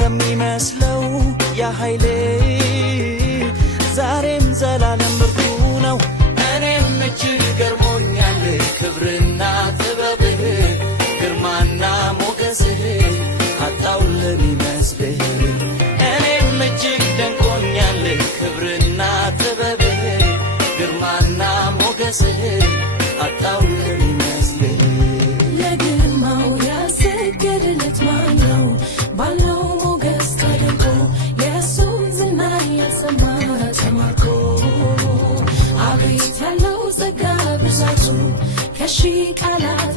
ያንተ የሚመስለው ያ ኃይሌ ዛሬም ዘላለም ብርቱ ነው። እኔም እጅግ ገርሞኛል ክብርና ጥበብህ ግርማና ሞገስህ አጣው ለሚመስልህ እኔም እጅግ ደንቆኛል ክብርና ጥበብህ ግርማና ሞገስህ አጣው ለሚመስልህ ለግርማው ያሰገደለት ማን ነው? ባለው ሞገስ ተደንቆ የእሱን ዝና ያልሰማ ተማርኮ አቤት ያለው ጸጋ ብዛቱ ከሺህ ቃላት